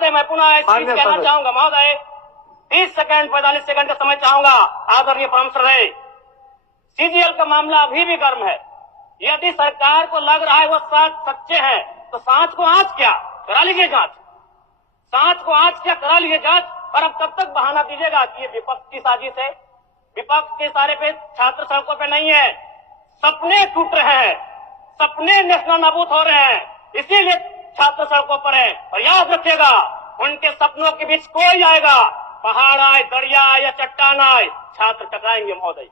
महोदय मैं पुनः एक चीज कहना चाहूंगा महोदय, 30 सेकंड 45 सेकंड का समय चाहूंगा। आदरणीय परम श्रद्धेय, सीजीएल का मामला अभी भी गर्म है। यदि सरकार को लग रहा है वो सच्चे हैं तो सांच को आंच क्या करा लीजिए जांच, सांच को आंच क्या करा लीजिए जांच। और अब कब तक बहाना दीजिएगा कि ये विपक्ष की साजिश है? विपक्ष के सारे पे छात्र सड़कों पे नहीं है, सपने टूट रहे हैं, सपने नेशनल नाबूद हो रहे हैं, इसीलिए छात्र सड़कों पर है। और याद रखिएगा, उनके सपनों के बीच कोई आएगा, पहाड़ आए, दरिया आए या चट्टान आए, छात्र टकराएंगे महोदय।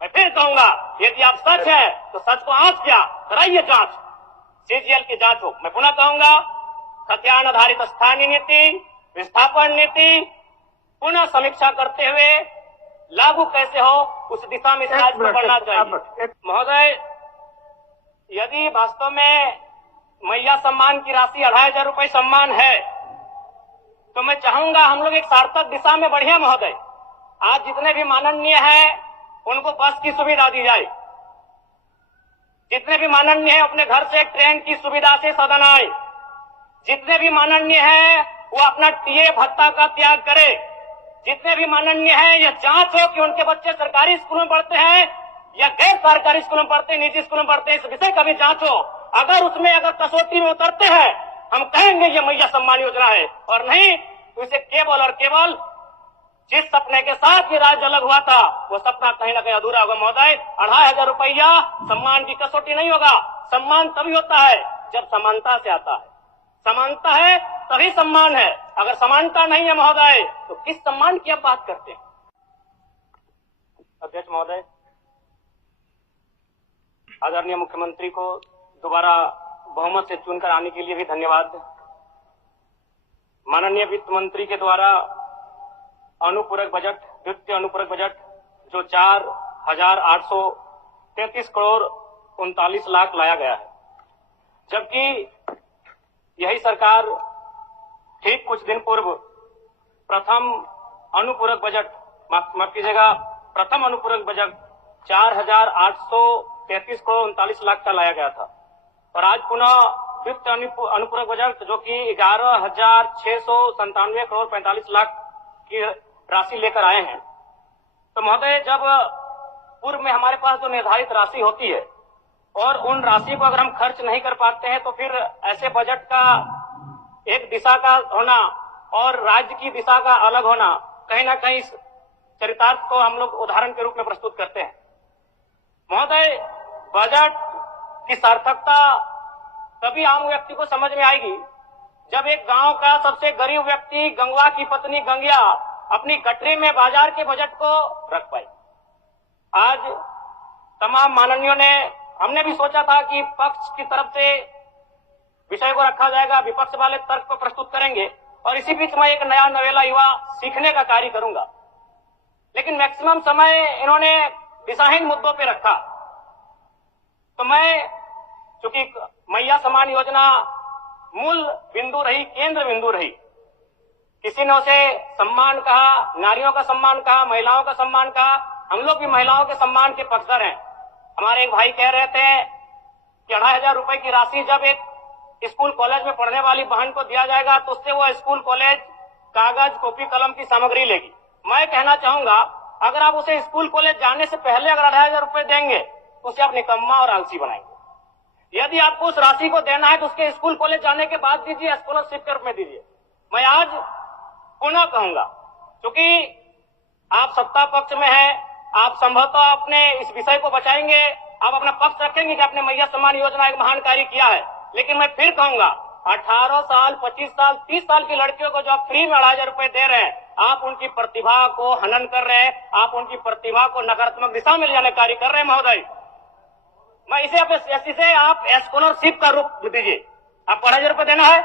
मैं फिर कहूंगा, यदि आप सच है तो सच को आंच क्या कराइए जांच, सीजीएल की जांच हो। मैं पुनः कहूंगा, खतियान आधारित स्थानीय नीति, विस्थापन नीति पुनः समीक्षा करते हुए लागू कैसे हो उस दिशा में राज्य को बढ़ना चाहिए। महोदय, यदि वास्तव में मैया सम्मान की राशि 2500 रुपये सम्मान है तो मैं चाहूंगा हम लोग एक सार्थक दिशा में बढ़िया महोदय। आज जितने भी माननीय हैं उनको बस की सुविधा दी जाए, जितने भी माननीय हैं अपने घर से ट्रेन की सुविधा से सदन आए, जितने भी माननीय हैं वो अपना टीए भत्ता का त्याग करे, जितने भी माननीय हैं यह जांच हो कि उनके बच्चे सरकारी स्कूलों में पढ़ते हैं या गैर सरकारी स्कूलों में पढ़ते हैं, निजी स्कूलों में पढ़ते हैं, इस विषय का भी जांच हो। अगर उसमें अगर कसौटी में उतरते हैं हम कहेंगे ये मैया सम्मान योजना है, और नहीं तो इसे केवल और केवल जिस सपने के साथ ये राज्य अलग हुआ था वो सपना कहीं ना कहीं अधूरा होगा महोदय। 2500 रुपया सम्मान की कसौटी नहीं होगा। सम्मान तभी होता है जब समानता से आता है, समानता है तभी सम्मान है। अगर समानता नहीं है महोदय तो किस सम्मान की आप बात करते हैं? अध्यक्ष महोदय, आदरणीय मुख्यमंत्री को दोबारा बहुमत से चुनकर आने के लिए भी धन्यवाद। माननीय वित्त मंत्री के द्वारा अनुपूरक बजट, द्वितीय अनुपूरक बजट जो 4,833 करोड़ 39 लाख लाया गया है, जबकि यही सरकार ठीक कुछ दिन पूर्व प्रथम अनुपूरक बजट, माफ कीजिएगा, प्रथम अनुपूरक बजट 4,833 करोड़ 39 लाख का लाया गया था। और आज पुनः द्वितीय अनुपूरक बजट जो कि 11,697 करोड़ 45 लाख की राशि लेकर आए हैं। तो महोदय, जब पूर्व में हमारे पास जो निर्धारित राशि होती है और उन राशि को अगर हम खर्च नहीं कर पाते हैं तो फिर ऐसे बजट का एक दिशा का होना और राज्य की दिशा का अलग होना, कहीं ना कहीं इस चरितार्थ को हम लोग उदाहरण के रूप में प्रस्तुत करते हैं। महोदय, बजट की सार्थकता तभी आम व्यक्ति को समझ में आएगी जब एक गांव का सबसे गरीब व्यक्ति, गंगवा की पत्नी गंगिया, अपनी गठरी में बाजार के बजट को रख पाई। आज तमाम माननीयों ने, हमने भी सोचा था कि पक्ष की तरफ से विषय को रखा जाएगा, विपक्ष वाले तर्क को प्रस्तुत करेंगे और इसी बीच मैं एक नया नवेला युवा सीखने का कार्य करूंगा। लेकिन मैक्सिमम समय इन्होंने दिशाहीन मुद्दों पे रखा। तो मैं, चूंकि मैया सम्मान योजना मूल बिंदु रही, केंद्र बिंदु रही, किसी ने उसे सम्मान कहा, नारियों का सम्मान कहा, महिलाओं का सम्मान कहा, हम लोग भी महिलाओं के सम्मान के पक्षधर हैं। हमारे एक भाई कह रहे थे कि 2500 रुपए की राशि जब एक स्कूल कॉलेज में पढ़ने वाली बहन को दिया जाएगा तो उससे वो स्कूल कॉलेज कागज, कॉपी, कलम की सामग्री लेगी। मैं कहना चाहूंगा, अगर आप उसे स्कूल कॉलेज जाने से पहले अगर 2500 रुपए देंगे तो उसे आप निकम्मा और आलसी बनाएंगे। यदि आपको उस राशि को देना है तो उसके स्कूल कॉलेज जाने के बाद दीजिए, स्कॉलरशिप के रूप में दीजिए। मैं आज पुनः कहूंगा, क्योंकि आप सत्ता पक्ष में हैं, आप संभवतः अपने इस विषय को बचाएंगे, आप अपना पक्ष रखेंगे कि आपने मैया सम्मान योजना एक महान कार्य किया है। लेकिन मैं फिर कहूंगा, 18 साल, 25 साल, 30 साल की लड़कियों को जो आप फ्री में 2500 रुपए दे रहे हैं, आप उनकी प्रतिभा को हनन कर रहे हैं, आप उनकी प्रतिभा को नकारात्मक दिशा में ले जाने कार्य कर रहे हैं महोदय। मैं इसे आप स्कॉलरशिप का रूप दीजिए। आप 2500 रुपए देना है,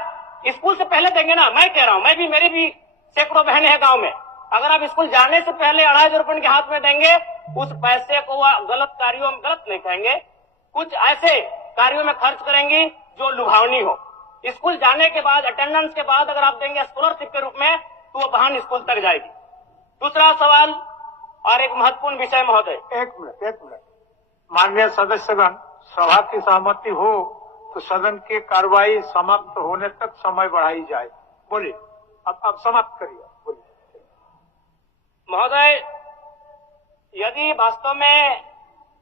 स्कूल से पहले देंगे ना। मैं कह रहा हूं, मेरी भी सैकड़ों बहनें हैं गांव में, अगर आप स्कूल जाने से पहले 2500 रुपए उनके हाथ में देंगे, उस पैसे को वह गलत कार्यों में, गलत नहीं कहेंगे, कुछ ऐसे कार्यों में खर्च करेंगी जो लुभावनी हो। स्कूल जाने के बाद, अटेंडेंस के बाद अगर आप देंगे स्कॉलरशिप के रूप में तो वो बहन स्कूल तक जाएगी। दूसरा सवाल और एक महत्वपूर्ण विषय महोदय। एक मिनट माननीय सदस्यगण, सभा की सहमति हो तो सदन की कार्रवाई समाप्त होने तक समय बढ़ाई जाए। बोलिए। अब समाप्त करिए, बोलिए। महोदय, यदि वास्तव में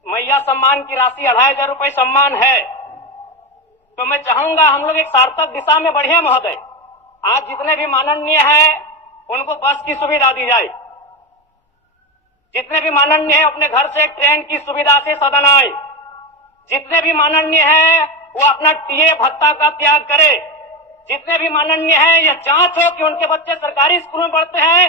मैया सम्मान की राशि 2,500 रुपये सम्मान है, तो मैं चाहूंगा हम लोग एक सार्थक दिशा में बढ़िया महोदय। आज जितने भी माननीय हैं उनको बस की सुविधा दी जाए, जितने भी माननीय हैं अपने घर से ट्रेन की सुविधा से सदन आए, जितने भी माननीय हैं वो अपना टीए भत्ता का त्याग करे, जितने भी माननीय हैं यह जांच हो कि उनके बच्चे सरकारी स्कूल में पढ़ते हैं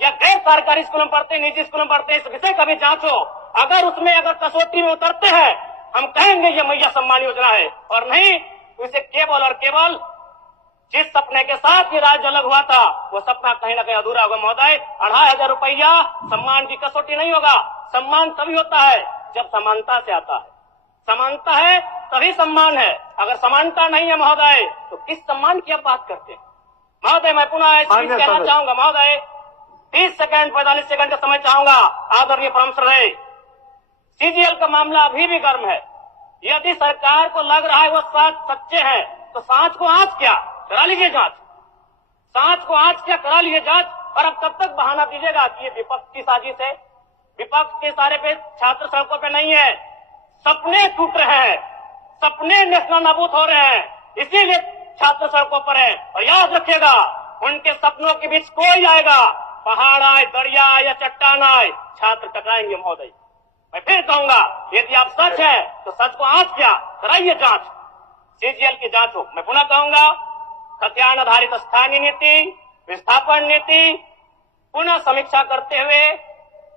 या गैर सरकारी स्कूल में पढ़ते हैं, निजी स्कूल में पढ़ते हैं, इस विषय का भी जांच हो। अगर उसमें अगर कसौटी में उतरते हैं, हम कहेंगे ये मैया सम्मान योजना है, और नहीं तो इसे केवल और केवल जिस सपने के साथ ये राज्य अलग हुआ था वो सपना कहीं ना कहीं अधूरा होगा महोदय। 2,500 रुपया सम्मान की कसौटी नहीं होगा। सम्मान तभी होता है जब समानता से आता है, समानता है तभी सम्मान है। अगर समानता नहीं है महोदय तो किस सम्मान की आप बात करते हैं महोदय? मैं पुनः इस चीज कहना चाहूंगा महोदय, 30 सेकंड 45 सेकंड का समय चाहूंगा। आदरणीय परम श्रद्धेय, सीजीएल का मामला अभी भी गर्म है। यदि सरकार को लग रहा है वो सच्चे हैं तो सांच को आंच क्या करा लीजिए जांच, सांच को आंच क्या करा लीजिए जांच। और अब कब तक बहाना दीजिएगा कि ये विपक्ष की साजिश है? विपक्ष के सारे पे छात्र सड़कों पे नहीं है, सपने टूट रहे हैं, सपने नेशनल नाबूद हो रहे हैं, इसीलिए छात्र सड़कों पर है। और याद रखिएगा, उनके सपनों के बीच कोई आएगा, पहाड़ आए, दरिया आए या चट्टान आए, छात्र टकराएंगे महोदय। मैं फिर कहूंगा, यदि आप सच है तो सच को आंच क्या कराइए जांच, सीजीएल की जांच हो। मैं पुनः कहूंगा, खतियान आधारित स्थानीय नीति, विस्थापन नीति पुनः समीक्षा करते हुए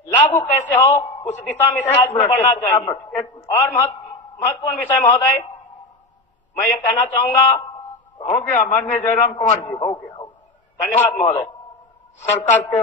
लागू कैसे हो उस दिशा में राज्य में बढ़ना चाहिए। और महत्वपूर्ण विषय महोदय, मैं ये कहना चाहूंगा, हो गया माननीय जयराम कुमार जी, हो गया। धन्यवाद महोदय। सरकार के